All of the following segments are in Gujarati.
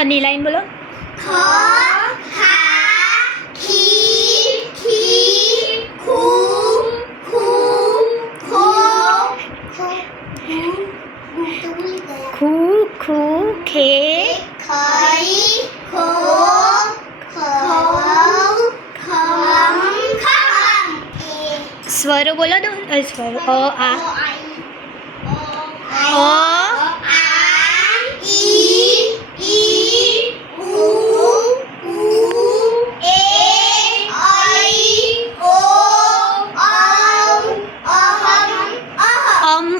ખની લાઈન બોલો. ખ ખા ખી ખી ખૂ ખૂ ખો ખૂ ખૂ ખે ખઈ ખો ખમ ખમ ખમ સ્વરો બોલો દો. સ્વરો અ આ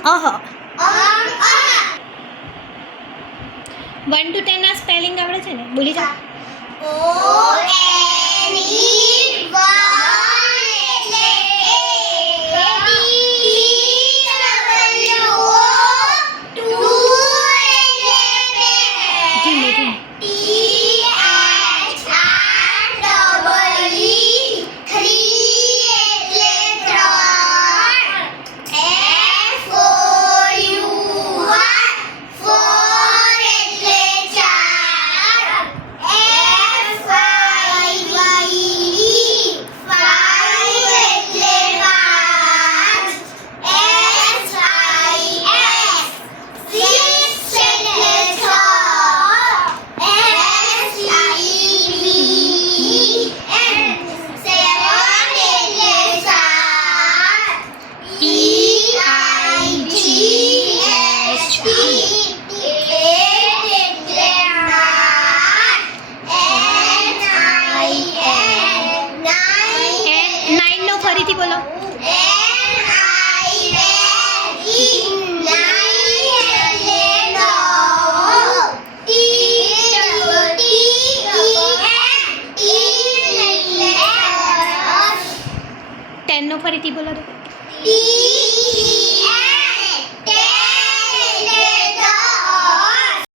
અ અહ 1 to 10 ના સ્પેલિંગ આવડે છે ને? બોલી જાઓ. ધીમે ધીમે. ફરીથી બોલો. નો ફરીથી બોલો તો.